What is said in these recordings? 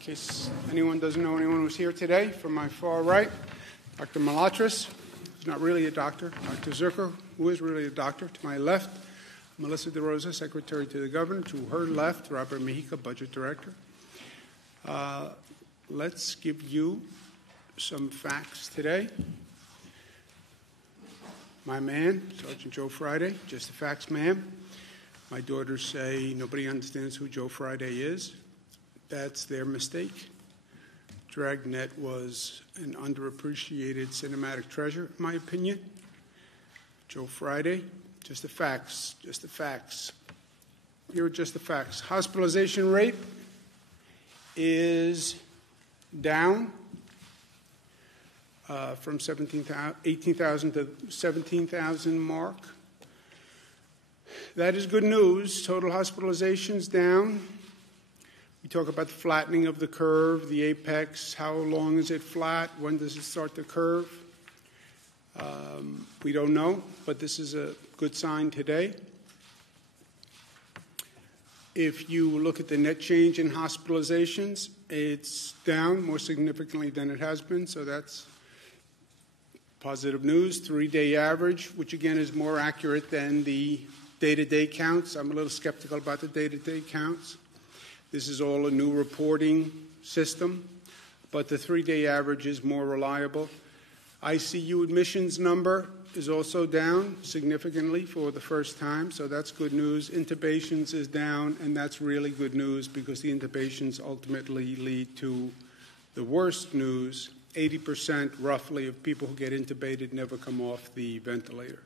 In case anyone doesn't know anyone who's here today, from my far right, Dr. Malatras, who's not really a doctor, Dr. Zucker, who is really a doctor. To my left, Melissa DeRosa, Secretary to the Governor. To her left, Robert Mejica, Budget Director. Let's give you some facts today. My man, Sergeant Joe Friday, just the facts, ma'am. My daughters say nobody understands who Joe Friday is. That's their mistake. Dragnet was an underappreciated cinematic treasure, in my opinion. Joe Friday, just the facts, just the facts. Here are just the facts. Hospitalization rate is down from 18,000 to 17,000 mark. That is good news. Total hospitalizations down. We talk about the flattening of the curve, the apex. How long is it flat? When does it start to curve? We don't know, but this is a good sign today. If you look at the net change in hospitalizations, it's down more significantly than it has been, so that's positive news. 3-day average, which again is more accurate than the day-to-day counts. I'm a little skeptical about the day-to-day counts. This is all a new reporting system, but the 3-day average is more reliable. ICU admissions number is also down significantly for the first time, so that's good news. Intubations is down, and that's really good news because the intubations ultimately lead to the worst news. 80% roughly of people who get intubated never come off the ventilator.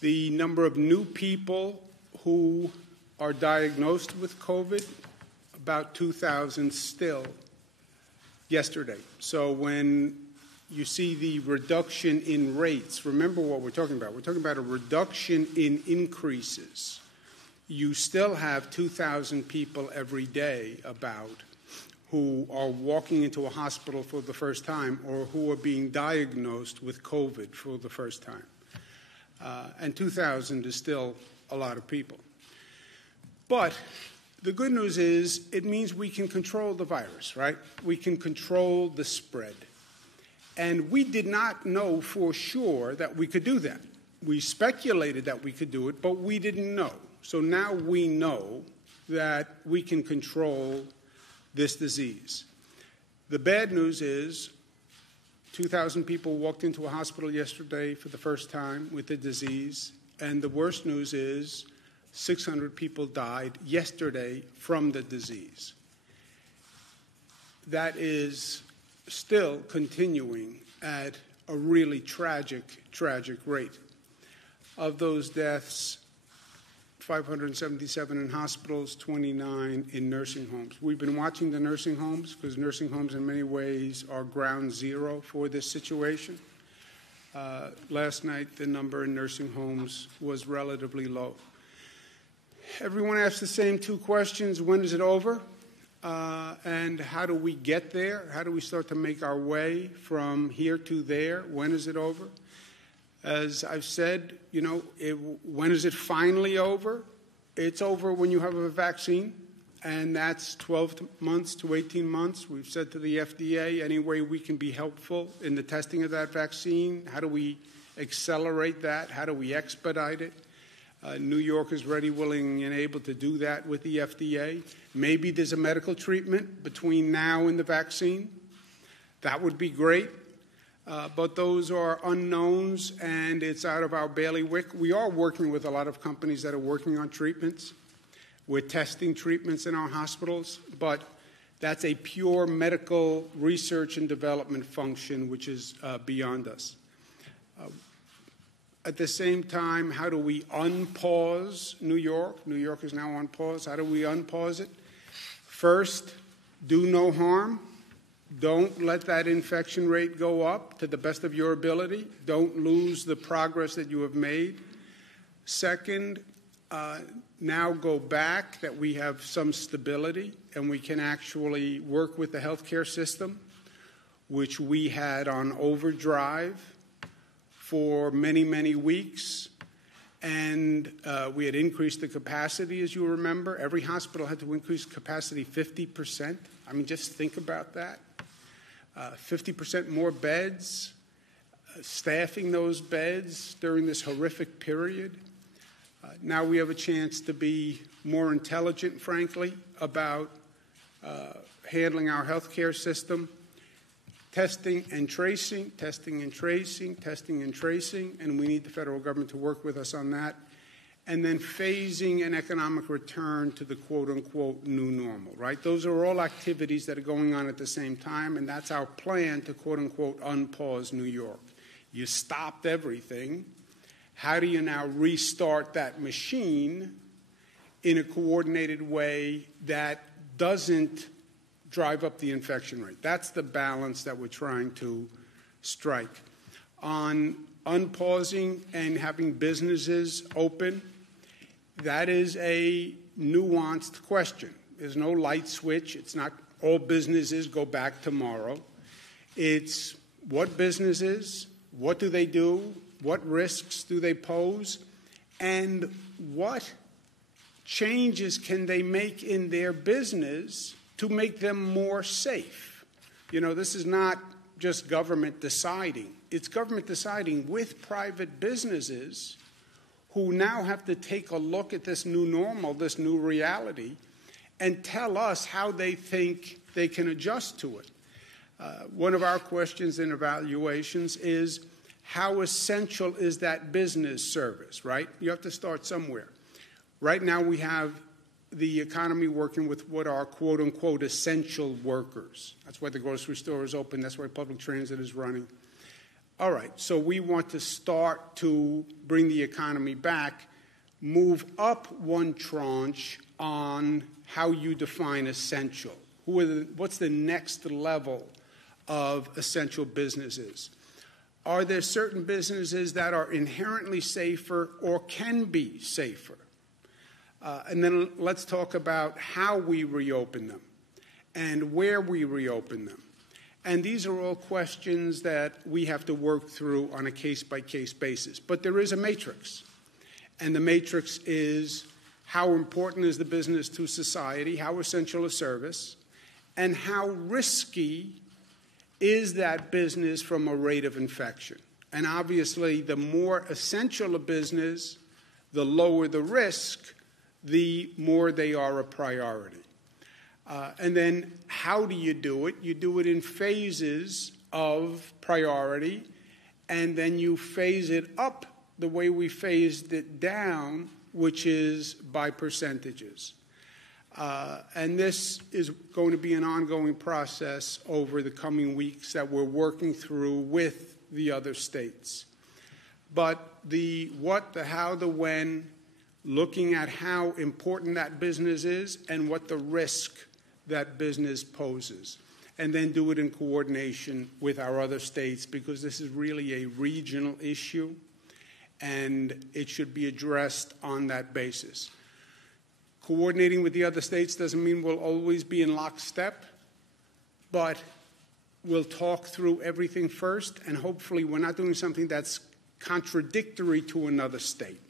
The number of new people who are diagnosed with COVID, about 2,000 still yesterday. So when you see the reduction in rates, remember what we're talking about. We're talking about a reduction in increases. You still have 2,000 people every day about who are walking into a hospital for the first time or who are being diagnosed with COVID for the first time. And 2,000 is still a lot of people. But the good news is it means we can control the virus, right? We can control the spread. And we did not know for sure that we could do that. We speculated that we could do it, but we didn't know. So now we know that we can control this disease. The bad news is 2,000 people walked into a hospital yesterday for the first time with the disease, and the worst news is 600 people died yesterday from the disease. That is still continuing at a really tragic rate. Of those deaths, 577 in hospitals, 29 in nursing homes. We've been watching the nursing homes because nursing homes in many ways are ground zero for this situation. Last night, the number in nursing homes was relatively low. Everyone asks the same two questions. When is it over? And how do we get there? How do we start to make our way from here to there? When is it over? As I've said, when is it finally over? It's over when you have a vaccine, and that's 12 months to 18 months. We've said to the FDA, any way we can be helpful in the testing of that vaccine, how do we accelerate that? How do we expedite it? New York is ready, willing, and able to do that with the FDA. Maybe there's a medical treatment between now and the vaccine. That would be great. But those are unknowns, and it's out of our bailiwick. We are working with a lot of companies that are working on treatments. We're testing treatments in our hospitals, but that's a pure medical research and development function, which is beyond us. At the same time, how do we unpause New York? New York is now on pause. How do we unpause it? First, do no harm. Don't let that infection rate go up to the best of your ability. Don't lose the progress that you have made. Second, now go back that we have some stability and we can actually work with the healthcare system, which we had on overdrive for many, many weeks. And we had increased the capacity, as you remember. Every hospital had to increase capacity 50%. I mean, just think about that. 50% more beds, staffing those beds during this horrific period. Now we have a chance to be more intelligent, frankly, about handling our healthcare system. Testing and tracing, testing and tracing, testing and tracing, and we need the federal government to work with us on that. And then phasing an economic return to the quote-unquote new normal, right? Those are all activities that are going on at the same time, and that's our plan to quote-unquote unpause New York. You stopped everything. How do you now restart that machine in a coordinated way that doesn't drive up the infection rate? That's the balance that we're trying to strike. On unpausing and having businesses open, that is a nuanced question. There's no light switch. It's not all businesses go back tomorrow. It's what businesses, what do they do, what risks do they pose, and what changes can they make in their business to make them more safe. You know, this is not just government deciding. It's government deciding with private businesses who now have to take a look at this new normal, this new reality, and tell us how they think they can adjust to it. One of our questions in evaluations is, how essential is that business service, right? You have to start somewhere. Right now we have the economy working with what are quote-unquote essential workers. That's why the grocery store is open. That's why public transit is running. All right, so we want to start to bring the economy back, move up one tranche on how you define essential. What's the next level of essential businesses? Are there certain businesses that are inherently safer or can be safer? And then let's talk about how we reopen them and where we reopen them. And these are all questions that we have to work through on a case-by-case basis. But there is a matrix. And the matrix is how important is the business to society, how essential a service, and how risky is that business from a rate of infection. And obviously, the more essential a business, the lower the risk, the more they are a priority. And then how do you do it? You do it in phases of priority, and then you phase it up the way we phased it down, which is by percentages. And this is going to be an ongoing process over the coming weeks that we're working through with the other states. But the what, the how, the when, looking at how important that business is and what the risk that business poses, and then do it in coordination with our other states, because this is really a regional issue, and it should be addressed on that basis. Coordinating with the other states doesn't mean we'll always be in lockstep, but we'll talk through everything first, and hopefully we're not doing something that's contradictory to another state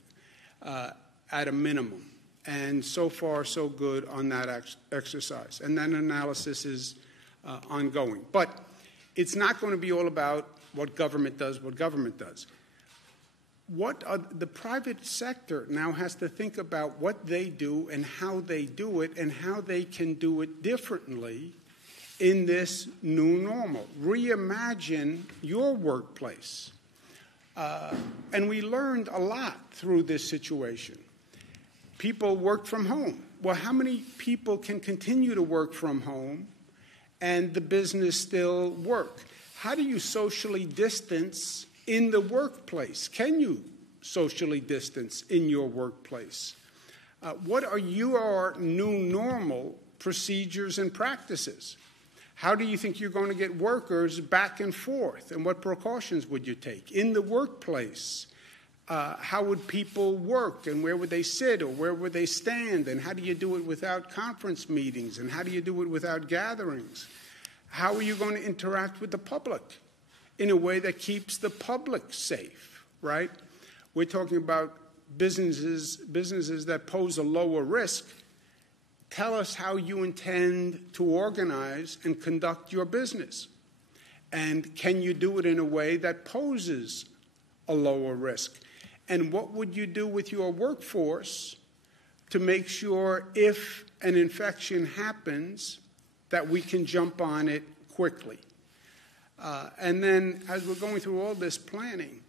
at a minimum. And so far, so good on that exercise. And then analysis is ongoing. But it's not going to be all about what government does, The private sector now has to think about what they do and how they do it and how they can do it differently in this new normal. Reimagine your workplace. And we learned a lot through this situation. People work from home. Well, how many people can continue to work from home and the business still work? How do you socially distance in the workplace? Can you socially distance in your workplace? What are your new normal procedures and practices? How do you think you're going to get workers back and forth? And what precautions would you take? In the workplace, how would people work, and where would they sit, or where would they stand? And how do you do it without conference meetings? And how do you do it without gatherings? How are you going to interact with the public in a way that keeps the public safe, right? We're talking about businesses that pose a lower risk, tell us how you intend to organize and conduct your business. And can you do it in a way that poses a lower risk? And what would you do with your workforce to make sure if an infection happens that we can jump on it quickly? And then as we're going through all this planning,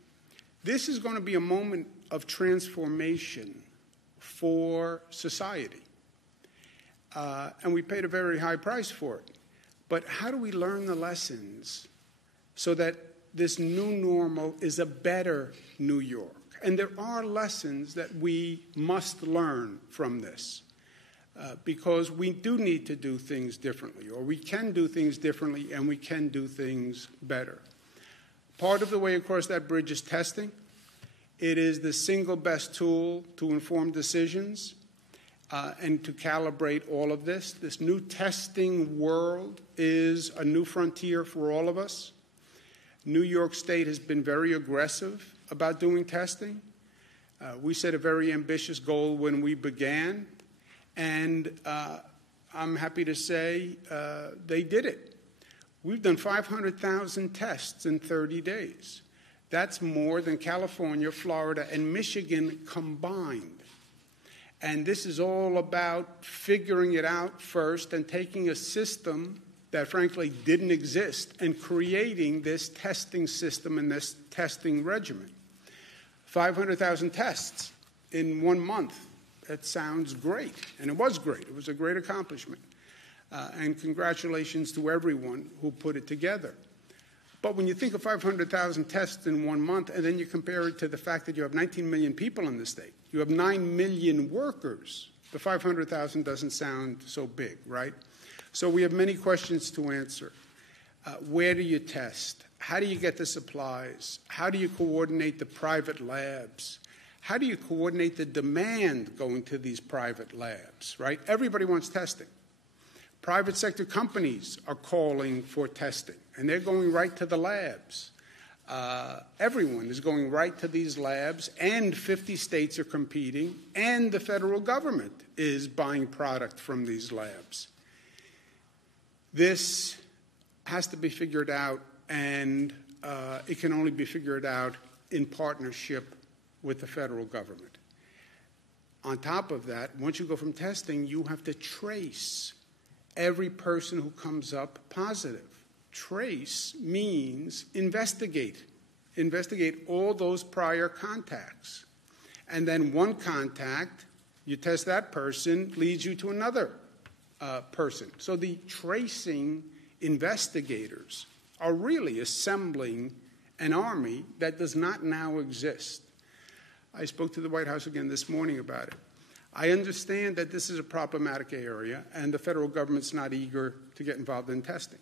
this is going to be a moment of transformation for society. And we paid a very high price for it. But how do we learn the lessons so that this new normal is a better New York? And there are lessons that we must learn from this because we do need to do things differently, or we can do things differently, and we can do things better. Part of the way across that bridge is testing. It is the single best tool to inform decisions and to calibrate all of this. This new testing world is a new frontier for all of us. New York State has been very aggressive about doing testing. We set a very ambitious goal when we began, and I'm happy to say they did it. We've done 500,000 tests in 30 days. That's more than California, Florida, and Michigan combined. And this is all about figuring it out first and taking a system that frankly didn't exist and creating this testing system and this testing regimen. 500,000 tests in 1 month. That sounds great, and it was great. It was a great accomplishment. And congratulations to everyone who put it together. But when you think of 500,000 tests in 1 month, and then you compare it to the fact that you have 19 million people in the state, you have 9 million workers, the 500,000 doesn't sound so big, right? So we have many questions to answer. Where do you test? How do you get the supplies? How do you coordinate the private labs? How do you coordinate the demand going to these private labs, right? Everybody wants testing. Private sector companies are calling for testing, and they're going right to the labs. Everyone is going right to these labs, and 50 states are competing, and the federal government is buying product from these labs. This has to be figured out, and it can only be figured out in partnership with the federal government. On top of that, once you go from testing, you have to trace every person who comes up positive. Trace means investigate. Investigate all those prior contacts. And then one contact, you test that person, leads you to another person. So the tracing investigators are really assembling an army that does not now exist. I spoke to the White House again this morning about it. I understand that this is a problematic area and the federal government's not eager to get involved in testing.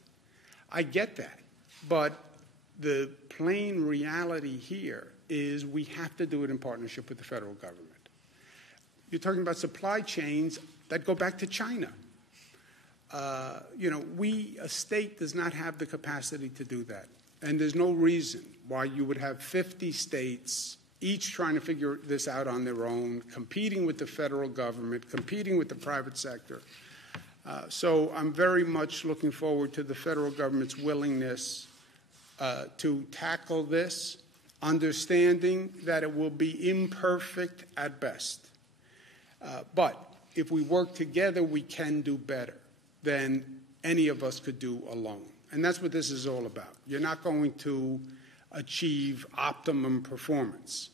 I get that, but the plain reality here is we have to do it in partnership with the federal government. You're talking about supply chains that go back to China. A state does not have the capacity to do that. And there's no reason why you would have 50 states each trying to figure this out on their own, competing with the federal government, competing with the private sector. So I'm very much looking forward to the federal government's willingness to tackle this, understanding that it will be imperfect at best. But if we work together, we can do better than any of us could do alone. And that's what this is all about. You're not going to achieve optimum performance.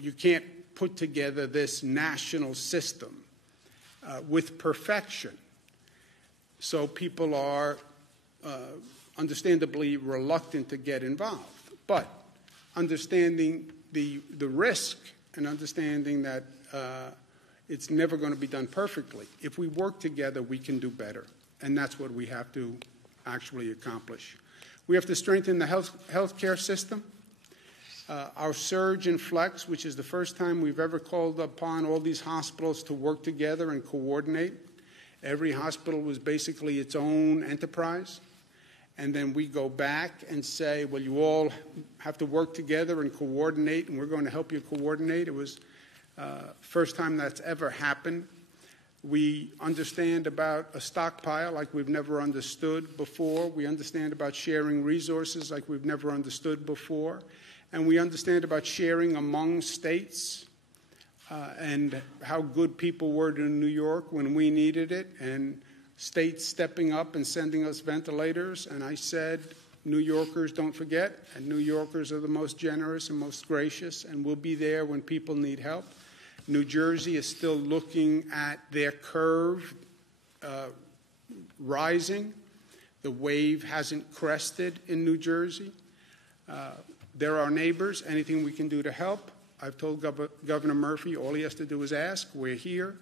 You can't put together this national system with perfection. So people are understandably reluctant to get involved. But understanding the risk and understanding that it's never going to be done perfectly, if we work together, we can do better. And that's what we have to actually accomplish. We have to strengthen the healthcare system. Our surge in Flex, which is the first time we've ever called upon all these hospitals to work together and coordinate. Every hospital was basically its own enterprise. and then we go back and say, well, you all have to work together and coordinate, and we're going to help you coordinate. It was first time that's ever happened. We understand about a stockpile like we've never understood before. We understand about sharing resources like we've never understood before. And we understand about sharing among states and how good people were to New York when we needed it, and states stepping up and sending us ventilators. And I said, New Yorkers, don't forget, and New Yorkers are the most generous and most gracious, and we'll be there when people need help. New Jersey is still looking at their curve rising. The wave hasn't crested in New Jersey. They're our neighbors. Anything we can do to help. I've told Governor Murphy all he has to do is ask. We're here.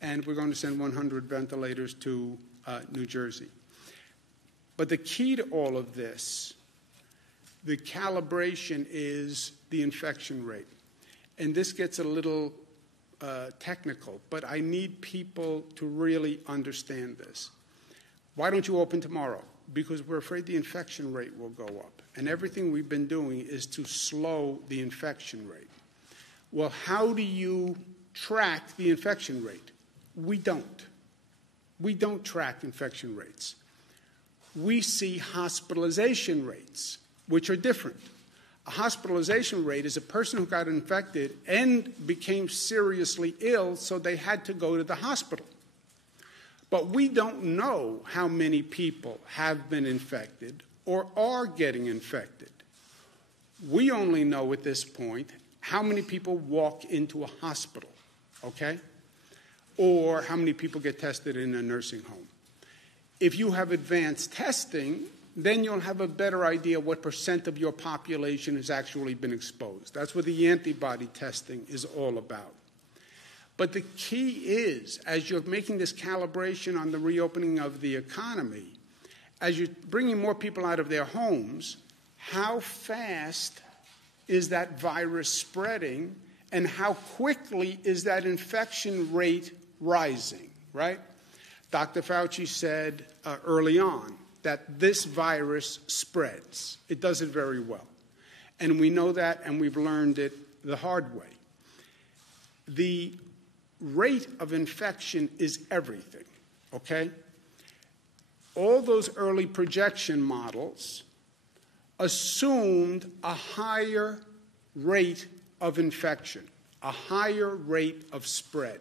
And we're going to send 100 ventilators to New Jersey. But the key to all of this, the calibration, is the infection rate. And this gets a little technical, but I need people to really understand this. Why don't you open tomorrow? Because we're afraid the infection rate will go up. And everything we've been doing is to slow the infection rate. Well, how do you track the infection rate? We don't. We don't track infection rates. We see hospitalization rates, which are different. A hospitalization rate is a person who got infected and became seriously ill, so they had to go to the hospital. But we don't know how many people have been infected or are getting infected. We only know at this point how many people walk into a hospital, okay? Or how many people get tested in a nursing home. If you have advanced testing, then you'll have a better idea what % of your population has actually been exposed. That's what the antibody testing is all about. But the key is, as you're making this calibration on the reopening of the economy, as you're bringing more people out of their homes, how fast is that virus spreading, and how quickly is that infection rate rising, right? Dr. Fauci said early on that this virus spreads. It does it very well. And we know that, and we've learned it the hard way. The rate of infection is everything, okay? All those early projection models assumed a higher rate of infection, a higher rate of spread.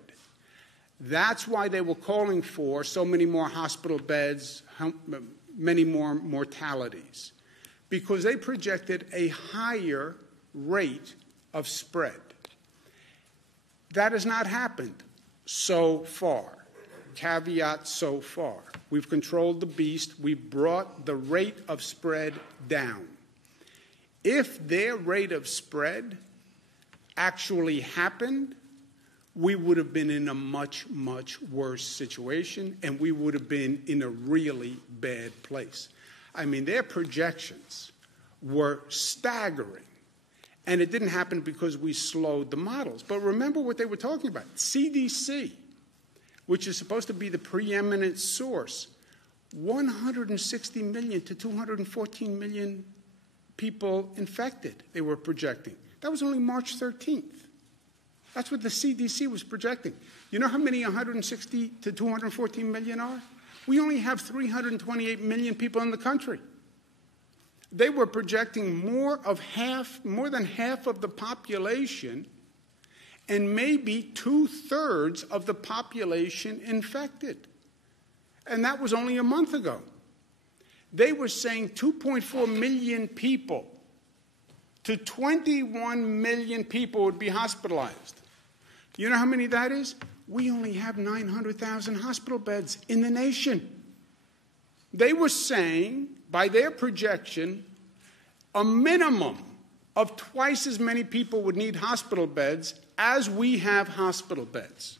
That's why they were calling for so many more hospital beds, many more mortalities, because they projected a higher rate of spread. That has not happened so far. Caveat, so far. We've controlled the beast. We've brought the rate of spread down. If their rate of spread actually happened, we would have been in a much, much worse situation, and we would have been in a really bad place. I mean, their projections were staggering, and it didn't happen because we slowed the models. But remember what they were talking about. CDC, which is supposed to be the preeminent source, 160 million to 214 million people infected, they were projecting. That was only March 13th. That's what the CDC was projecting. You know how many 160 to 214 million are? We only have 328 million people in the country. They were projecting more than half of the population, and maybe 2/3 of the population infected. And that was only a month ago. They were saying 2.4 million people to 21 million people would be hospitalized. You know how many that is? We only have 900,000 hospital beds in the nation. They were saying, by their projection, a minimum of twice as many people would need hospital beds as we have hospital beds.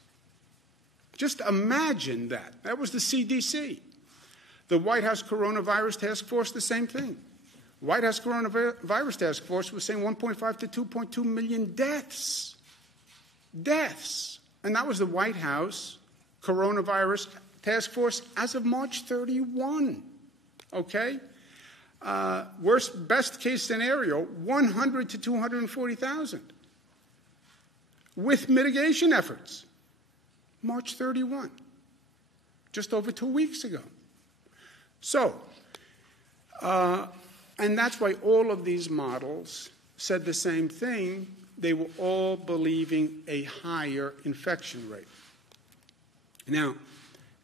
Just imagine that. That was the CDC. The White House Coronavirus Task Force, the same thing. White House Coronavirus Task Force was saying 1.5 to 2.2 million deaths. Deaths. And that was the White House Coronavirus Task Force as of March 31. Okay? Best case scenario, 100 to 240,000 with mitigation efforts. March 31, just over 2 weeks ago. So, and that's why all of these models said the same thing. They were all believing a higher infection rate. Now,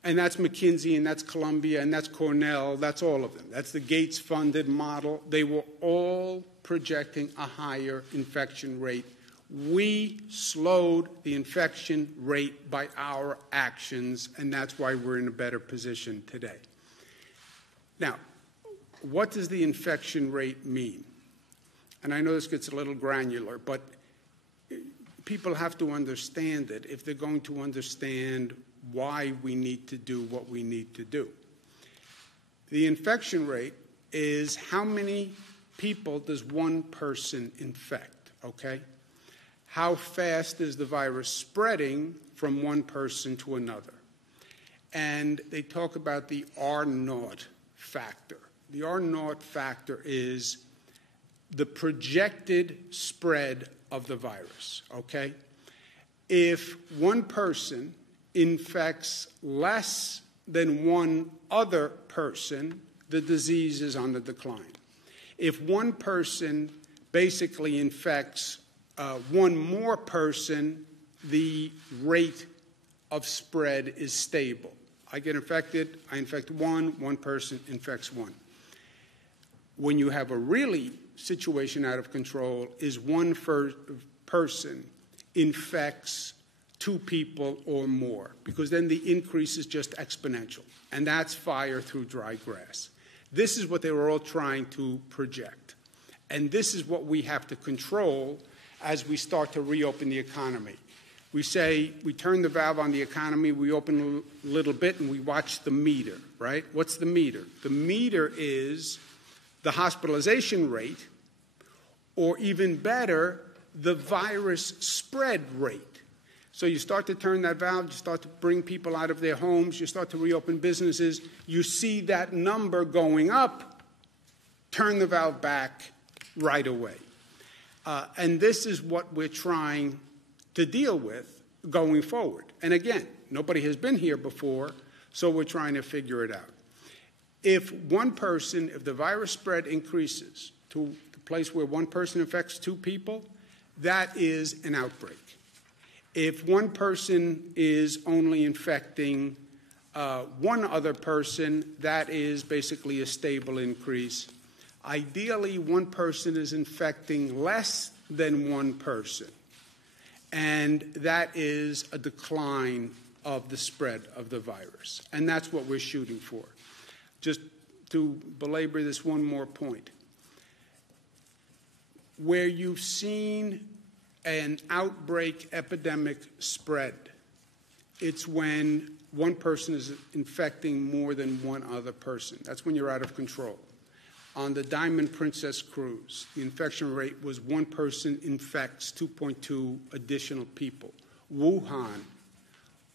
and that's McKinsey, and that's Columbia, and that's Cornell, that's all of them. That's the Gates-funded model. They were all projecting a higher infection rate. We slowed the infection rate by our actions, and that's why we're in a better position today. Now, what does the infection rate mean? And I know this gets a little granular, but people have to understand it if they're going to understand why we need to do what we need to do. The infection rate is how many people does one person infect, okay? How fast is the virus spreading from one person to another? And they talk about the R0 factor. The R0 factor is the projected spread of the virus, okay? If one person infects less than one other person, the disease is on the decline. If one person basically infects one more person, the rate of spread is stable. I get infected, I infect one person infects one. When you have a really situation out of control is one person infects two people or more, because then the increase is just exponential, and that's fire through dry grass. This is what they were all trying to project, and this is what we have to control as we start to reopen the economy. We say we turn the valve on the economy, we open a little bit, and we watch the meter, right? What's the meter? The meter is the hospitalization rate, or even better, the virus spread rate. So you start to turn that valve, you start to bring people out of their homes, you start to reopen businesses, you see that number going up, turn the valve back right away. And this is what we're trying to deal with going forward. And again, nobody has been here before, so we're trying to figure it out. If the virus spread increases to the place where one person infects two people, that is an outbreak. If one person is only infecting one other person, that is basically a stable increase. Ideally, one person is infecting less than one person, and that is a decline of the spread of the virus. And that's what we're shooting for. Just to belabor this one more point. Where you've seen an outbreak epidemic spread, it's when one person is infecting more than one other person. That's when you're out of control. On the Diamond Princess cruise, the infection rate was one person infects 2.2 additional people. Wuhan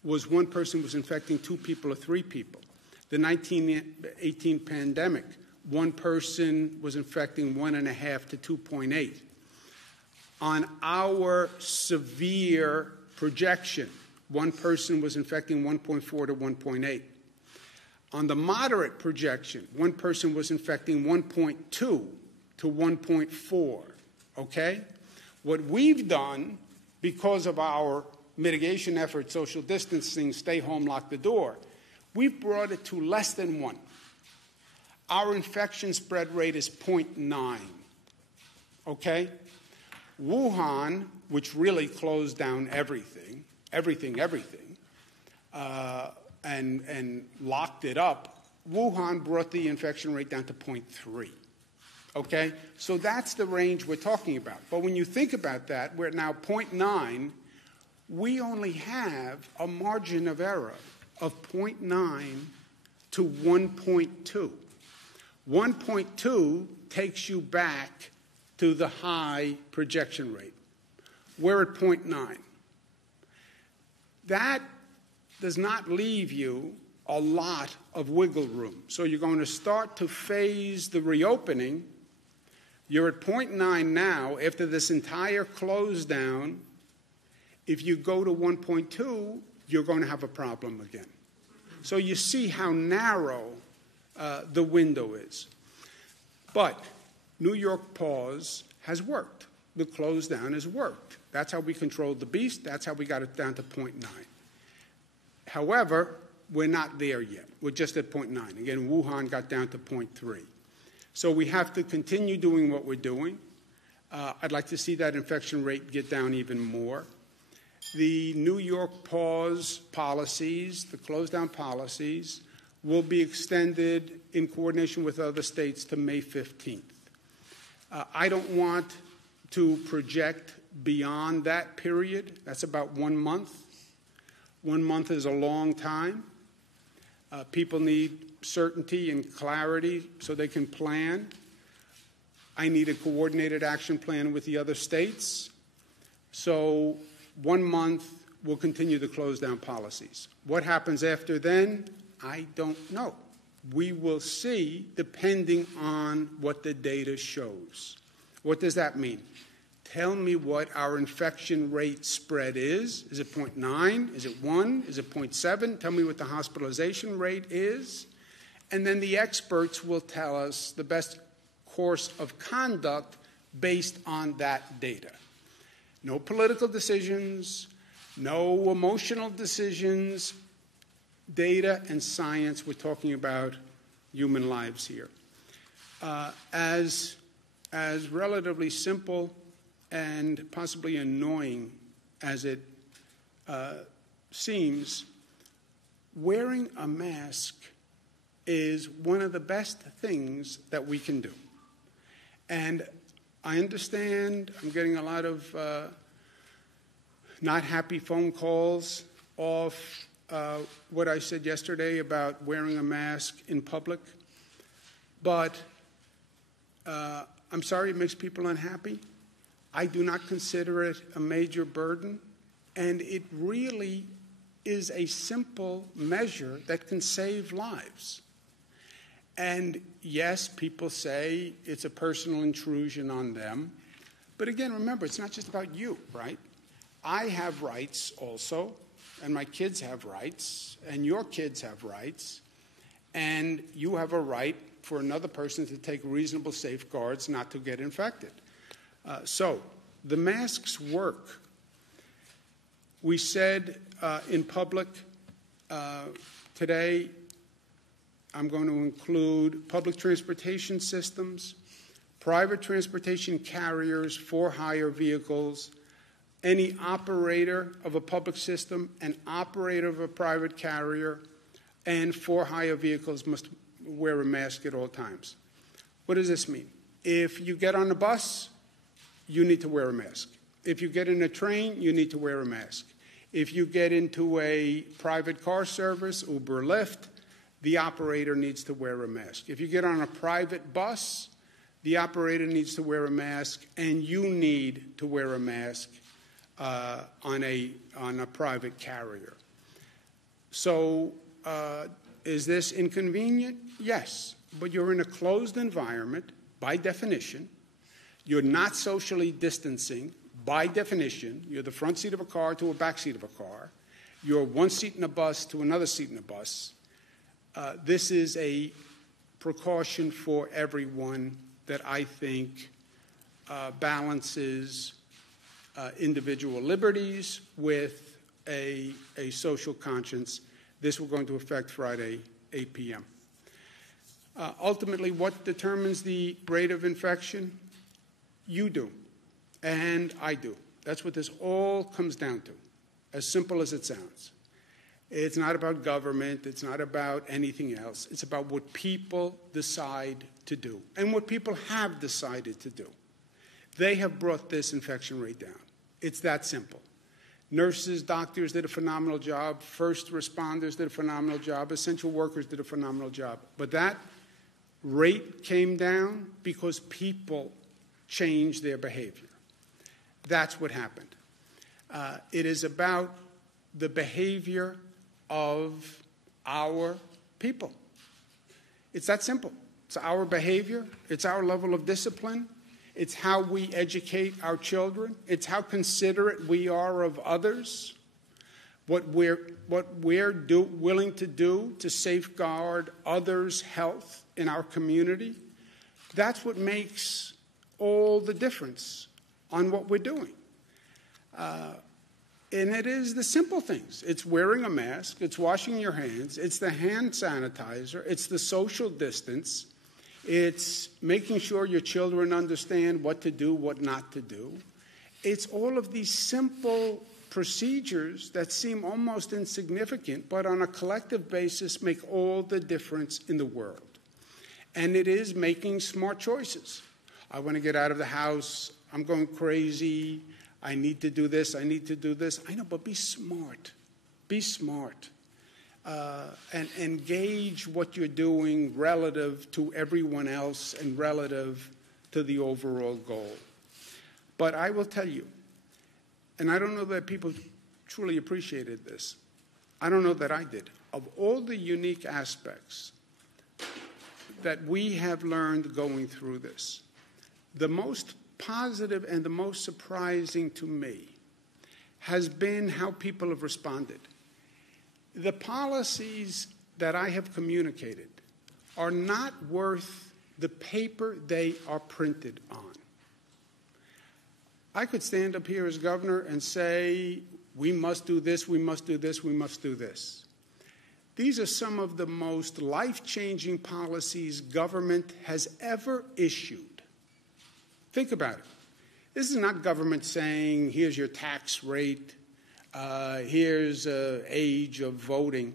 was one person was infecting two people or three people. The 1918 pandemic, one person was infecting 1.5 to 2.8. On our severe projection, one person was infecting 1.4 to 1.8. On the moderate projection, one person was infecting 1.2 to 1.4, okay? What we've done, because of our mitigation efforts, social distancing, stay home, lock the door, we've brought it to less than 1. Our infection spread rate is 0.9, okay? Wuhan, which really closed down everything, and locked it up, Wuhan brought the infection rate down to 0.3, okay? So that's the range we're talking about. But when you think about that, we're now 0.9, we only have a margin of error of 0.9 to 1.2. 1.2 takes you back to the high projection rate. We're at 0.9. That does not leave you a lot of wiggle room. So you're going to start to phase the reopening. You're at 0.9 now. After this entire close down, if you go to 1.2, you're going to have a problem again. So you see how narrow the window is. But New York pause has worked. The close down has worked. That's how we controlled the beast. That's how we got it down to 0.9. However, we're not there yet. We're just at 0.9. Again, Wuhan got down to 0.3. So we have to continue doing what we're doing. I'd like to see that infection rate get down even more. The New York pause policies, the close-down policies, will be extended in coordination with other states to May 15th. I don't want to project beyond that period. That's about 1 month. 1 month is a long time. People need certainty and clarity so they can plan. I need a coordinated action plan with the other states. So 1 month, we'll continue the close-down policies. What happens after then, I don't know. We will see depending on what the data shows. What does that mean? Tell me what our infection rate spread is. Is it 0.9? Is it 1? Is it 0.7? Tell me what the hospitalization rate is. And then the experts will tell us the best course of conduct based on that data. No political decisions, no emotional decisions, data and science. We're talking about human lives here. As relatively simple and possibly annoying as it seems, wearing a mask is one of the best things that we can do. And I understand I'm getting a lot of not happy phone calls off what I said yesterday about wearing a mask in public. But I'm sorry it makes people unhappy. I do not consider it a major burden. And it really is a simple measure that can save lives. And yes, people say it's a personal intrusion on them. But again, remember, it's not just about you, right? I have rights also, and my kids have rights, and your kids have rights, and you have a right for another person to take reasonable safeguards not to get infected. So the masks work. We said in public today, I'm going to include public transportation systems, private transportation carriers, for-hire vehicles, any operator of a public system, an operator of a private carrier, and for-hire vehicles must wear a mask at all times. What does this mean? If you get on a bus, you need to wear a mask. If you get in a train, you need to wear a mask. If you get into a private car service, Uber, Lyft, the operator needs to wear a mask. If you get on a private bus, the operator needs to wear a mask, and you need to wear a mask on a private carrier. So is this inconvenient? Yes, but you're in a closed environment by definition. You're not socially distancing by definition. You're the front seat of a car to a back seat of a car. You're one seat in a bus to another seat in a bus. This is a precaution for everyone that I think balances individual liberties with a social conscience. This will go into effect Friday, 8 p.m. Ultimately, what determines the rate of infection? You do, and I do. That's what this all comes down to, as simple as it sounds. It's not about government. It's not about anything else. It's about what people decide to do and what people have decided to do. They have brought this infection rate down. It's that simple. Nurses, doctors did a phenomenal job. First responders did a phenomenal job. Essential workers did a phenomenal job. But that rate came down because people changed their behavior. That's what happened. It is about the behavior of our people. It's that simple. It's our behavior. It's our level of discipline. It's how we educate our children. It's how considerate we are of others. What we're willing to do to safeguard others' health in our community. That's what makes all the difference on what we're doing. And it is the simple things. It's wearing a mask. It's washing your hands. It's the hand sanitizer. It's the social distance. It's making sure your children understand what to do, what not to do. It's all of these simple procedures that seem almost insignificant, but on a collective basis make all the difference in the world. And it is making smart choices. I want to get out of the house. I'm going crazy. I need to do this. I need to do this. I know, but be smart. Be smart. And engage what you're doing relative to everyone else and relative to the overall goal. But I will tell you, and I don't know that people truly appreciated this. I don't know that I did. Of all the unique aspects that we have learned going through this, the most positive and the most surprising to me has been how people have responded. The policies that I have communicated are not worth the paper they are printed on. I could stand up here as governor and say, we must do this, we must do this, we must do this. These are some of the most life-changing policies government has ever issued. Think about it. This is not government saying, here's your tax rate, here's age of voting.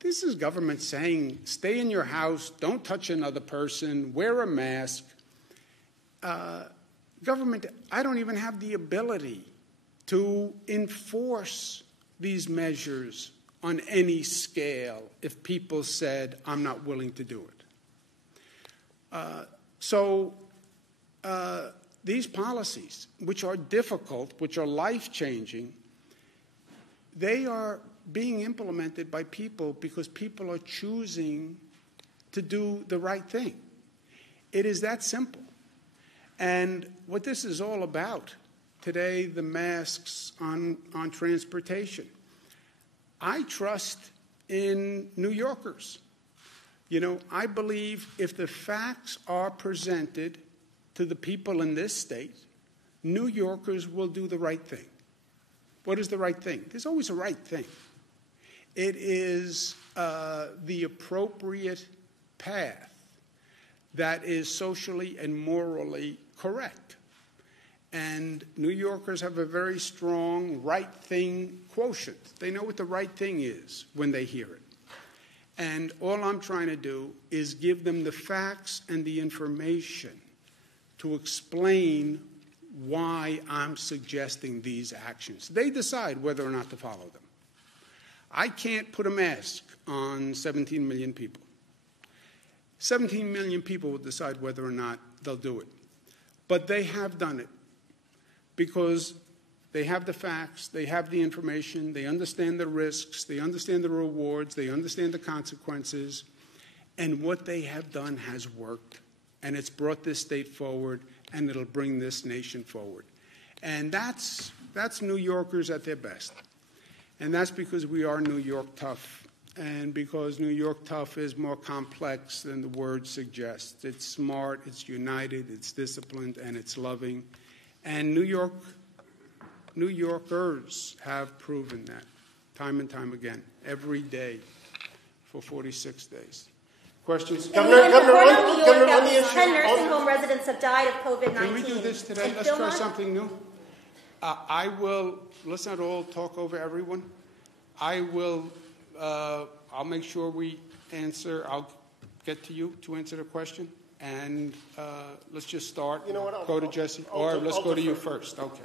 This is government saying, stay in your house, don't touch another person, wear a mask. Government, I don't even have the ability to enforce these measures on any scale if people said, I'm not willing to do it. These policies, which are difficult, which are life-changing, they are being implemented by people because people are choosing to do the right thing. It is that simple. And what this is all about, today, the masks on transportation. I trust in New Yorkers. You know, I believe if the facts are presented to the people in this state, New Yorkers will do the right thing. What is the right thing? There's always a right thing. It is the appropriate path that is socially and morally correct. And New Yorkers have a very strong right thing quotient. They know what the right thing is when they hear it. And all I'm trying to do is give them the facts and the information to explain why I'm suggesting these actions. They decide whether or not to follow them. I can't put a mask on 17 million people. 17 million people will decide whether or not they'll do it. But they have done it because they have the facts, they have the information, they understand the risks, they understand the rewards, they understand the consequences, and what they have done has worked. And it's brought this state forward, and it'll bring this nation forward. And that's New Yorkers at their best. And that's because we are New York tough, and because New York tough is more complex than the word suggests. It's smart, it's united, it's disciplined, and it's loving. And New Yorkers have proven that time and time again, every day for 46 days. Questions? Governor, let me answer. 10 nursing home residents have died of COVID-19. Can we do this today? Let's try something new. Let's not all talk over everyone. I'll make sure we answer. I'll get to you to answer the question. And let's just start. You know what? Go to Jesse. Or let's go to you first. Okay.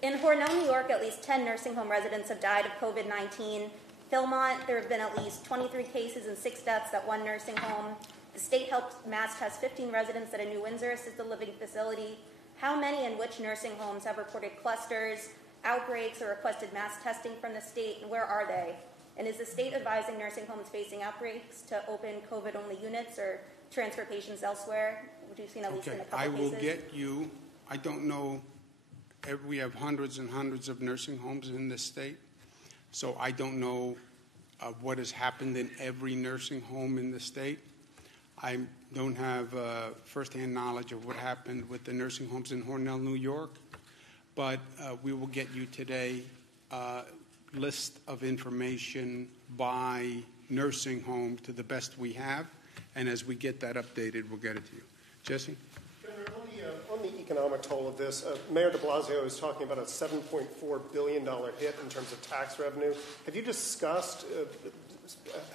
In Hornell, New York, at least 10 nursing home residents have died of COVID-19. Philmont, there have been at least 23 cases and 6 deaths at one nursing home. The state helped mass test 15 residents at a New Windsor assisted living facility. How many and which nursing homes have reported clusters, outbreaks, or requested mass testing from the state, and where are they? And is the state advising nursing homes facing outbreaks to open COVID-only units or transfer patients elsewhere? Would you see at least in a couple I will cases? get you. I don't know. We have hundreds and hundreds of nursing homes in this state, so I don't know what has happened in every nursing home in the state. I don't have firsthand knowledge of what happened with the nursing homes in Hornell, New York, but we will get you today a list of information by nursing home to the best we have, and as we get that updated, we'll get it to you. Jesse? Governor, on the economic toll of this, Mayor de Blasio is talking about a $7.4 billion hit in terms of tax revenue. Have you discussed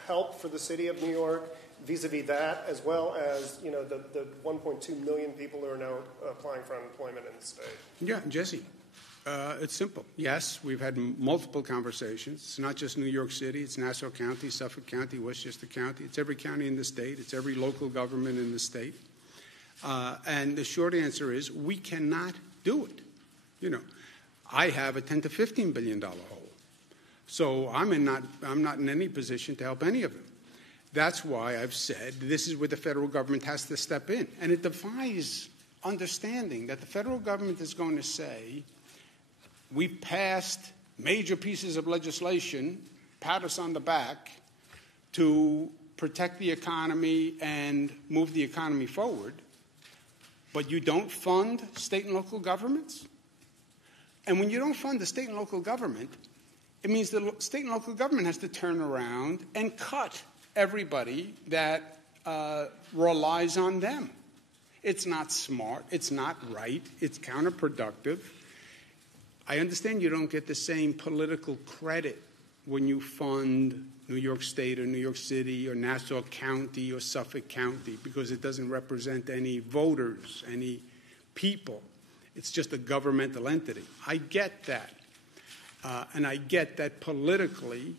help for the city of New York vis-a-vis that, as well as the 1.2 million people who are now applying for unemployment in the state? Yeah, Jesse. It's simple. Yes, we've had multiple conversations. It's not just New York City. It's Nassau County, Suffolk County, Westchester County. It's every county in the state. It's every local government in the state. And the short answer is we cannot do it. I have a $10 to $15 billion hole. So I'm not in any position to help any of them. That's why I've said this is where the federal government has to step in. And it defies understanding that the federal government is going to say, we passed major pieces of legislation, pat us on the back, to protect the economy and move the economy forward, but you don't fund state and local governments? And when you don't fund the state and local government, it means the state and local government has to turn around and cut everybody that relies on them. It's not smart. It's not right. It's counterproductive. I understand you don't get the same political credit when you fund New York State or New York City or Nassau County or Suffolk County because it doesn't represent any voters, any people. It's just a governmental entity. I get that. And I get that politically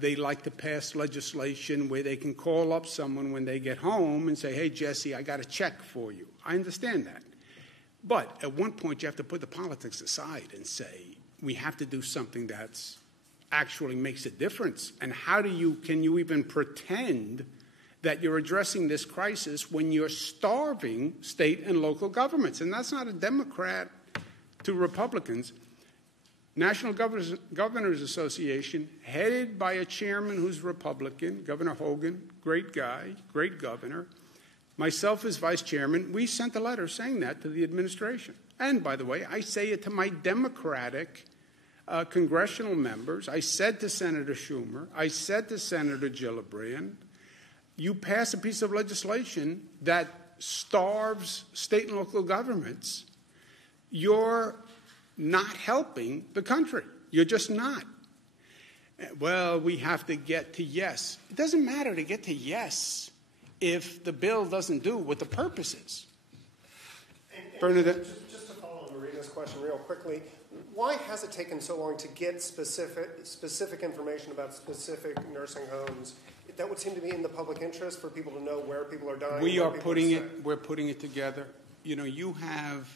they like to pass legislation where they can call up someone when they get home and say, hey, Jesse, I got a check for you. I understand that. But at one point, you have to put the politics aside and say, we have to do something that's actually makes a difference. And can you even pretend that you're addressing this crisis when you're starving state and local governments? And that's not a Democrat to Republicans. National Governors Association, headed by a chairman who's Republican, Governor Hogan, great guy, great governor. Myself as vice chairman, we sent a letter saying that to the administration. And by the way, I say it to my Democratic congressional members. I said to Senator Schumer, I said to Senator Gillibrand, you pass a piece of legislation that starves state and local governments, you're not helping the country. You're just not. Well, we have to get to yes. It doesn't matter to get to yes if the bill doesn't do what the purpose is. Bernadette? Just to follow on Marina's question real quickly, why has it taken so long to get specific information about specific nursing homes? That would seem to be in the public interest for people to know where people are dying. We're putting it together. You have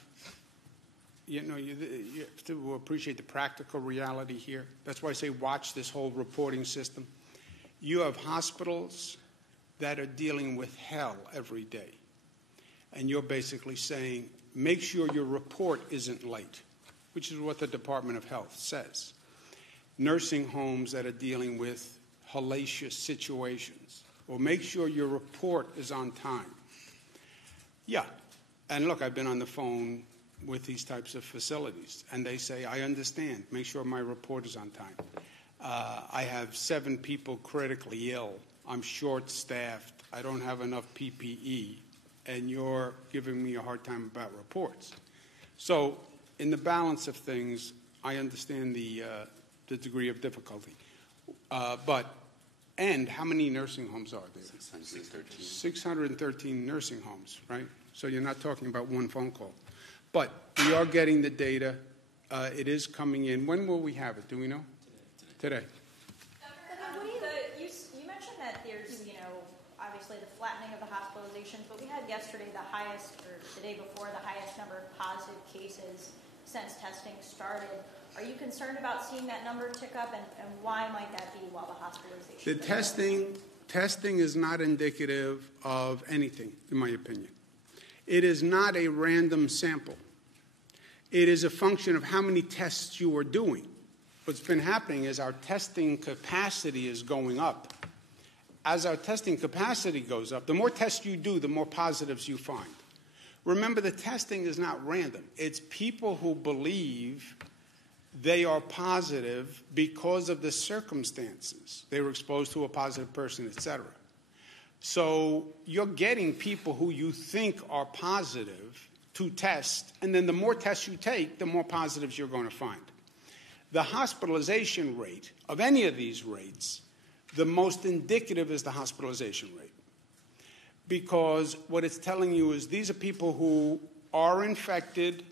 to appreciate the practical reality here. That's why I say watch this whole reporting system. You have hospitals that are dealing with hell every day. And you're basically saying, make sure your report isn't late, which is what the Department of Health says. Nursing homes that are dealing with hellacious situations, or make sure your report is on time. Yeah, and look, I've been on the phone with these types of facilities, and they say, I understand, make sure my report is on time. I have 7 people critically ill. I'm short-staffed. I don't have enough PPE, and you're giving me a hard time about reports. So in the balance of things, I understand the degree of difficulty. And how many nursing homes are there? 613. 613 nursing homes, right? So you're not talking about one phone call. But we are getting the data. It is coming in. When will we have it? Do we know? Today. You mentioned that there's, obviously the flattening of the hospitalizations, but we had yesterday the highest, or the day before, the highest number of positive cases since testing started. Are you concerned about seeing that number tick up, and why might that be while the hospitalization? The testing is not indicative of anything, in my opinion. It is not a random sample. It is a function of how many tests you are doing. What's been happening is our testing capacity is going up. As our testing capacity goes up, the more tests you do, the more positives you find. Remember, the testing is not random. It's people who believe they are positive because of the circumstances. They were exposed to a positive person, etc. So you're getting people who you think are positive to test, and then the more tests you take, the more positives you're going to find. The hospitalization rate of any of these rates, the most indicative is the hospitalization rate. Because what it's telling you is these are people who are infected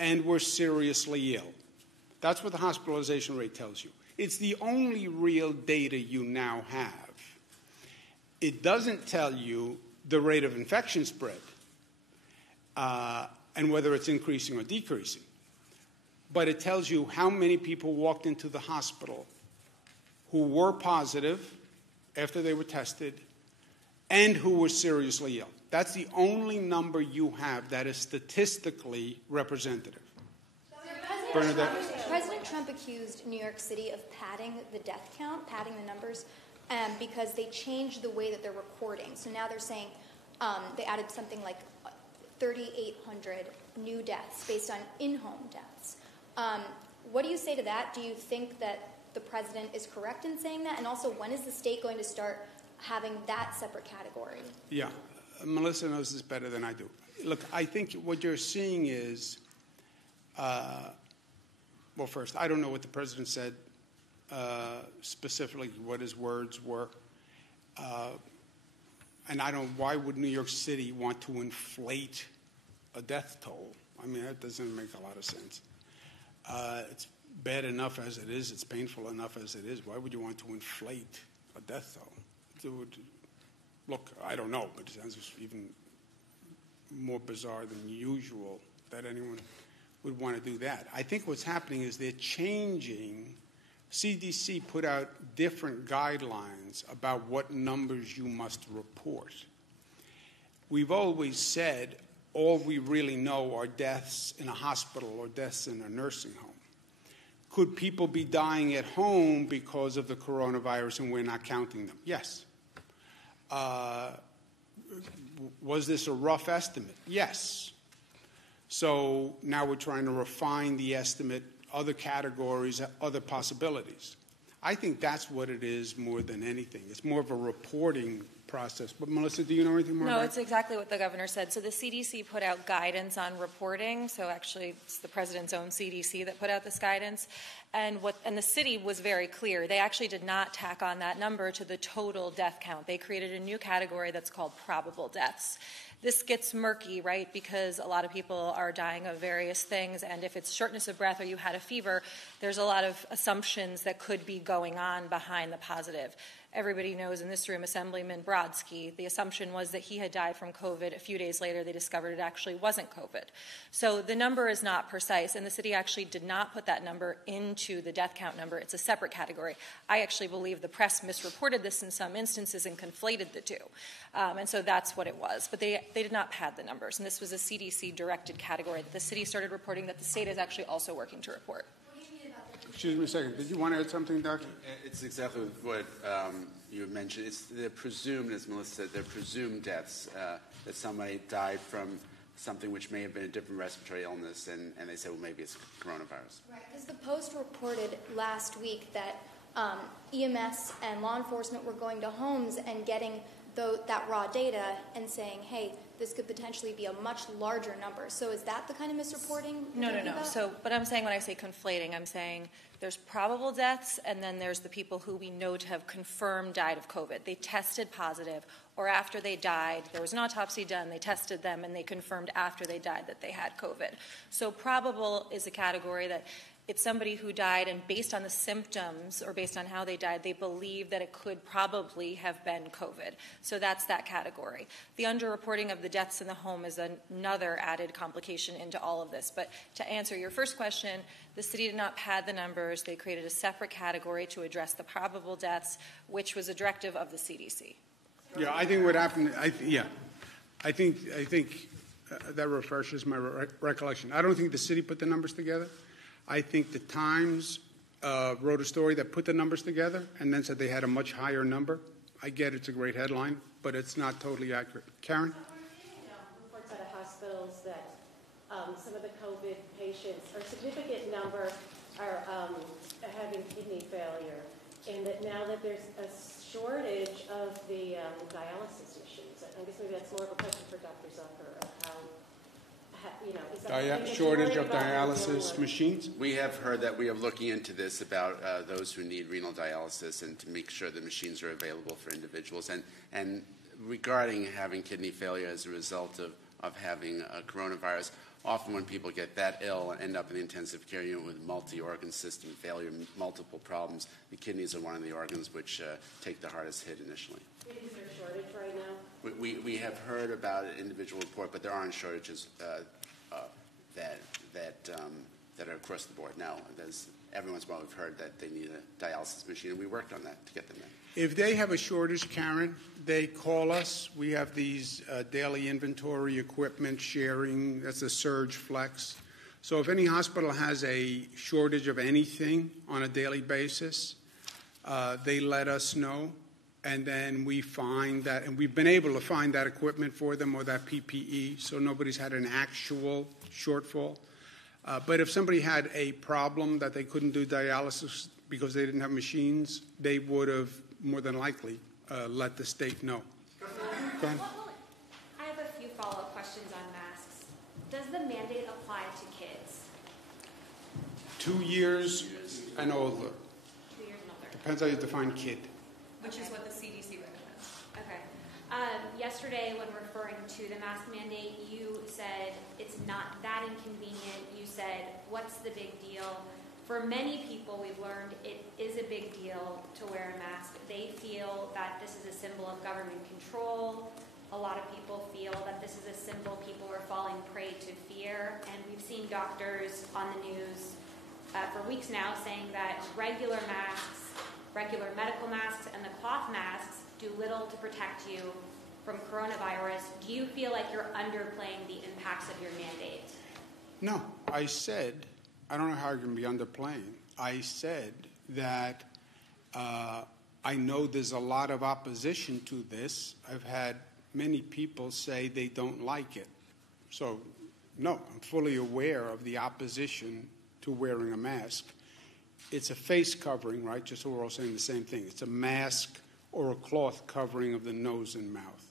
and were seriously ill. That's what the hospitalization rate tells you. It's the only real data you now have. It doesn't tell you the rate of infection spread and whether it's increasing or decreasing. But it tells you how many people walked into the hospital who were positive after they were tested and who were seriously ill. That's the only number you have that is statistically representative. President Trump accused New York City of padding the death count, padding the numbers, because they changed the way that they're reporting. So now they're saying they added something like 3,800 new deaths based on in-home deaths. What do you say to that? Do you think that the president is correct in saying that? And also, when is the state going to start having that separate category? Yeah, Melissa knows this better than I do. Look, I think what you're seeing is, well, first, I don't know what the president said specifically, what his words were. And why would New York City want to inflate a death toll? I mean, that doesn't make a lot of sense. It's bad enough as it is. It's painful enough as it is. Why would you want to inflate a death toll? Look, I don't know, but it sounds even more bizarre than usual that anyone would want to do that. I think what's happening is they're changing. CDC put out different guidelines about what numbers you must report. We've always said all we really know are deaths in a hospital or deaths in a nursing home. Could people be dying at home because of the coronavirus and we're not counting them? Yes. Was this a rough estimate? Yes. So now we're trying to refine the estimate, other categories, other possibilities. I think that's what it is more than anything. It's more of a reporting process. But Melissa, do you know anything more? No, it's exactly what the governor said. So the CDC put out guidance on reporting. So actually, it's the president's own CDC that put out this guidance. And the city was very clear. They actually did not tack on that number to the total death count. They created a new category that's called probable deaths. This gets murky, right, because a lot of people are dying of various things, and if it's shortness of breath or you had a fever, there's a lot of assumptions that could be going on behind the positive. Everybody knows in this room, Assemblyman Brodsky, the assumption was that he had died from COVID. A few days later, they discovered it actually wasn't COVID. So the number is not precise, and the city actually did not put that number into the death count number. It's a separate category. I actually believe the press misreported this in some instances and conflated the two. And so that's what it was. But they did not pad the numbers, and this was a CDC-directed category that the city started reporting that the state is actually also working to report. Excuse me a second. Did you want to add something, Doctor? It's exactly what you had mentioned. It's the presumed, as Melissa said, they're presumed deaths, that somebody died from something which may have been a different respiratory illness, and they said, well, maybe it's coronavirus. Right, because the Post reported last week that EMS and law enforcement were going to homes and getting that raw data and saying, hey, this could potentially be a much larger number. So is that the kind of misreporting? No. So, but I'm saying when I say conflating, I'm saying there's probable deaths, and then there's the people who we know to have confirmed died of COVID. They tested positive, or after they died, there was an autopsy done, they tested them, and they confirmed after they died that they had COVID. So probable is a category that it's somebody who died, and based on the symptoms or based on how they died, they believe that it could probably have been COVID. So that's that category. The underreporting of the deaths in the home is another added complication into all of this. But to answer your first question, the city did not pad the numbers. They created a separate category to address the probable deaths, which was a directive of the CDC. Yeah, I think what happened, I think that refreshes my recollection. I don't think the city put the numbers together. I think the Times wrote a story that put the numbers together and then said they had a much higher number. I get it's a great headline, but it's not totally accurate. Karen? Reports out of hospitals that some of the COVID patients, or a significant number, are having kidney failure, and that now that there's a shortage of the dialysis machines. I guess maybe that's more of a question for Dr. Zucker of how, is that Shortage of dialysis machines? We have heard that we are looking into this about those who need renal dialysis and to make sure the machines are available for individuals. And regarding having kidney failure as a result of having a coronavirus, often when people get that ill and end up in the intensive care unit with multi-organ system failure, multiple problems, the kidneys are one of the organs which take the hardest hit initially. Is there a shortage right now? We have heard about an individual report, but there aren't shortages that are across the board. Now, every once in a while we've heard that they need a dialysis machine, and we worked on that to get them in. If they have a shortage, Karen, they call us. We have these daily inventory equipment sharing. That's a surge flex. So if any hospital has a shortage of anything on a daily basis, they let us know. And then we find that, and we've been able to find that equipment for them or that PPE, so nobody's had an actual shortfall. But if somebody had a problem that they couldn't do dialysis because they didn't have machines, they would have more than likely let the state know. Go ahead. I have a few follow-up questions on masks. Does the mandate apply to kids? 2 years and older. 2 years and older. Depends how you define kid. Which is what the CDC recommends. Okay. Yesterday, when referring to the mask mandate, you said it's not that inconvenient. You said, what's the big deal? For many people, we've learned it is a big deal to wear a mask. They feel that this is a symbol of government control. A lot of people feel that this is a symbol people are falling prey to fear. And we've seen doctors on the news for weeks now saying that regular masks, regular medical masks, and the cloth masks do little to protect you from coronavirus. Do you feel like you're underplaying the impacts of your mandate? No, I said, I don't know how I can be underplaying. I said that I know there's a lot of opposition to this. I've had many people say they don't like it. So, no, I'm fully aware of the opposition to wearing a mask. It's a face covering, right? Just so we're all saying the same thing. It's a mask or a cloth covering of the nose and mouth.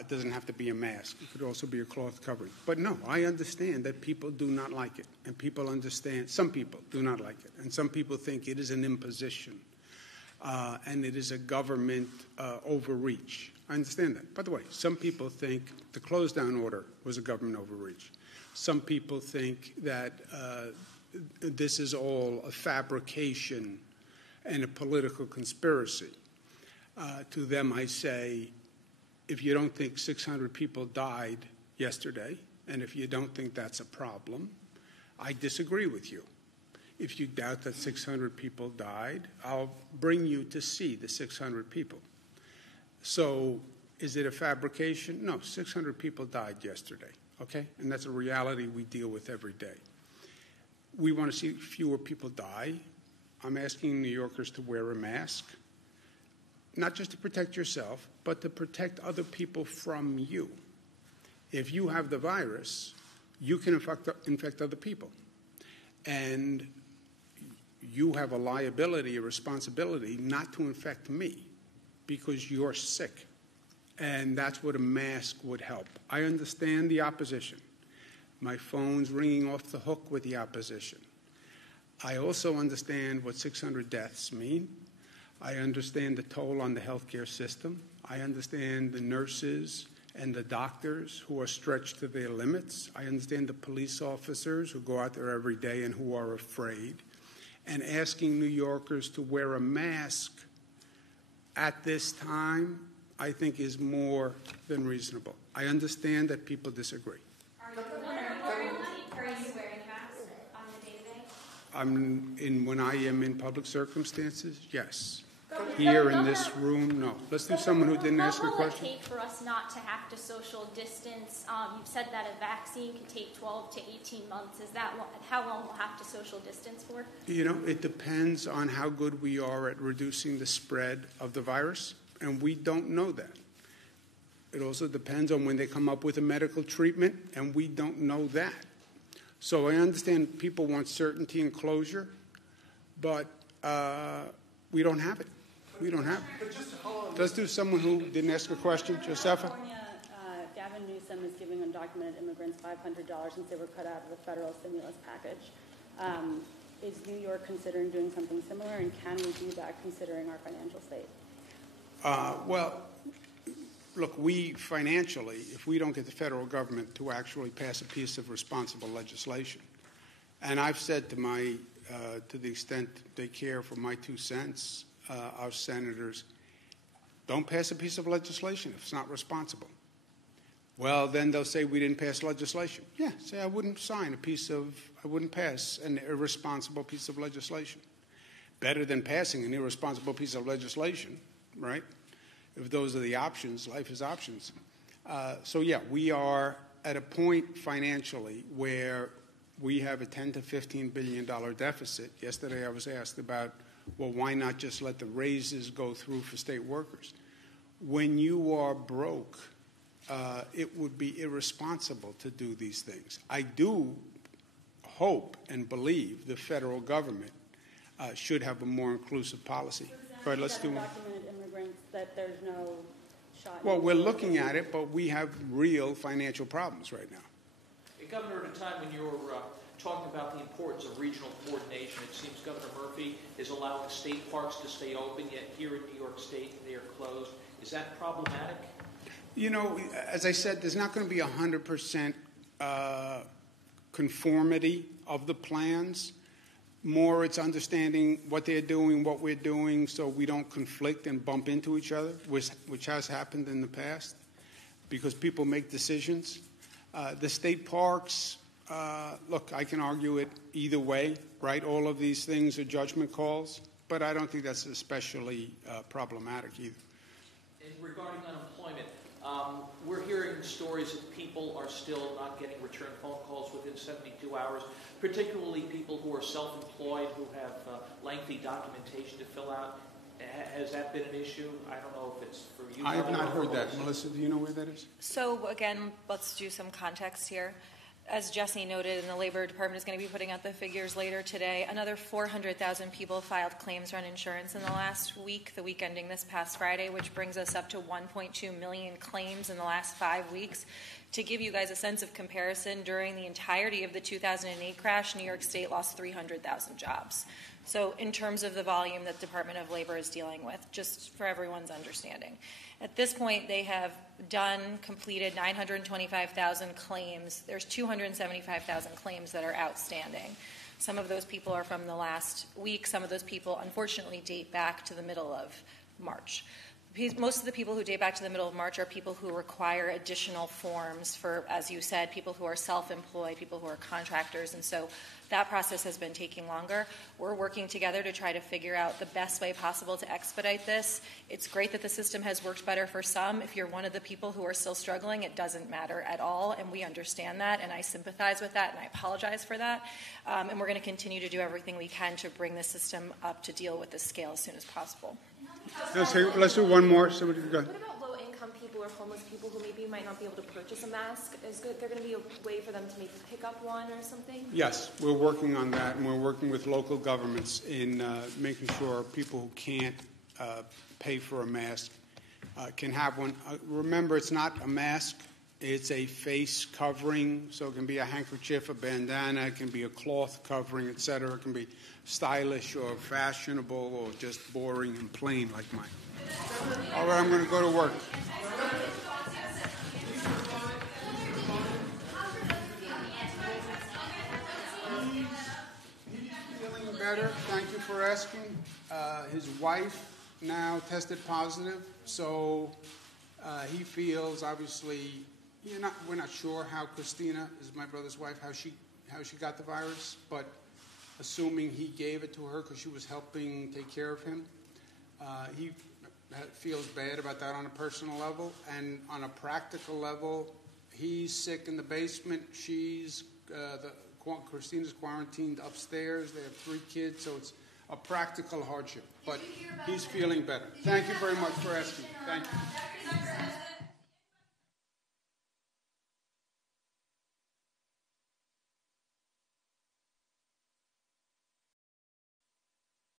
It doesn't have to be a mask. It could also be a cloth covering. But no, I understand that people do not like it. And people understand, some people do not like it. And some people think it is an imposition. And it is a government overreach. I understand that. By the way, some people think the close down order was a government overreach. Some people think that this is all a fabrication and a political conspiracy. To them, I say, if you don't think 600 people died yesterday, and if you don't think that's a problem, I disagree with you. If you doubt that 600 people died, I'll bring you to see the 600 people. So is it a fabrication? No, 600 people died yesterday, okay? And that's a reality we deal with every day. We want to see fewer people die. I'm asking New Yorkers to wear a mask, not just to protect yourself, but to protect other people from you. If you have the virus, you can infect other people. And you have a liability, a responsibility not to infect me because you're sick. And that's what a mask would help. I understand the opposition. My phone's ringing off the hook with the opposition. I also understand what 600 deaths mean. I understand the toll on the healthcare system. I understand the nurses and the doctors who are stretched to their limits. I understand the police officers who go out there every day and who are afraid. And asking New Yorkers to wear a mask at this time, I think, is more than reasonable. I understand that people disagree. Are you wearing a mask on the day-to-day? When I am in public circumstances, yes. Here in this room, no. Let's do someone who didn't ask a question. What will it take for us not to have to social distance? You've said that a vaccine can take 12 to 18 months. Is that how long we'll have to social distance for? You know, it depends on how good we are at reducing the spread of the virus, and we don't know that. It also depends on when they come up with a medical treatment, and we don't know that. So I understand people want certainty and closure, but we don't have it. We don't have it. Let's do someone who didn't ask a question. Josefa? California, Gavin Newsom is giving undocumented immigrants $500 since they were cut out of the federal stimulus package. Is New York considering doing something similar, and can we do that considering our financial state? Well, look, we financially, if we don't get the federal government to actually pass a piece of responsible legislation, and I've said to to the extent they care for my 2 cents, our senators, don't pass a piece of legislation if it's not responsible. Well, then they'll say we didn't pass legislation. Yeah, say I wouldn't I wouldn't pass an irresponsible piece of legislation. Better than passing an irresponsible piece of legislation, right? If those are the options, life is options. So yeah, we are at a point financially where we have a $10 to $15 billion deficit. Yesterday I was asked about, well, why not just let the raises go through for state workers? When you are broke, it would be irresponsible to do these things. I do hope and believe the federal government should have a more inclusive policy. But let's do undocumented immigrants, that there's no shot. Well, we're looking at it, but we have real financial problems right now. Hey, Governor, at a time when you're talking about the importance of regional coordination, it seems Governor Murphy is allowing state parks to stay open, yet here in New York State they are closed. Is that problematic? You know, as I said, there's not going to be 100% conformity of the plans. More, it's understanding what they're doing, what we're doing, so we don't conflict and bump into each other, which has happened in the past, because people make decisions. The state parks, look, I can argue it either way, right? All of these things are judgment calls, but I don't think that's especially problematic either. And regarding unemployment, we're hearing stories that people are still not getting return phone calls within 72 hours, particularly people who are self-employed, who have lengthy documentation to fill out. Has that been an issue? I don't know if it's for you. I have not heard that. Melissa, do you know where that is? So again, let's do some context here. As Jesse noted, and the Labor Department is going to be putting out the figures later today, another 400,000 people filed claims on insurance in the last week, the week ending this past Friday, which brings us up to 1.2 million claims in the last 5 weeks. To give you guys a sense of comparison, during the entirety of the 2008 crash, New York State lost 300,000 jobs. So in terms of the volume that the Department of Labor is dealing with, just for everyone's understanding. At this point, they have completed 925,000 claims. There's 275,000 claims that are outstanding. Some of those people are from the last week. Some of those people, unfortunately, date back to the middle of March. Most of the people who date back to the middle of March are people who require additional forms for, as you said, people who are self-employed, people who are contractors, and so that process has been taking longer. We're working together to try to figure out the best way possible to expedite this. It's great that the system has worked better for some. If you're one of the people who are still struggling, it doesn't matter at all, and we understand that, and I sympathize with that, and I apologize for that. And we're going to continue to do everything we can to bring the system up to deal with this scale as soon as possible. Let's do one more. Somebody go. What about low-income people or homeless people who maybe might not be able to purchase a mask? Is there going to be a way for them to maybe pick up one or something? Yes, we're working on that, and we're working with local governments in making sure people who can't pay for a mask can have one. Remember, it's not a mask. It's a face covering, so it can be a handkerchief, a bandana, it can be a cloth covering, etc. It can be stylish or fashionable or just boring and plain like mine. All right, I'm going to go to work. better. Thank you for asking. His wife now tested positive, so he feels obviously. We're not sure how Christina, is my brother's wife, how she got the virus, but assuming he gave it to her because she was helping take care of him, he feels bad about that on a personal level, and on a practical level, he's sick in the basement. Christina's quarantined upstairs. They have 3 kids, so it's a practical hardship. But he's feeling better. Thank you very much for asking. Thank you.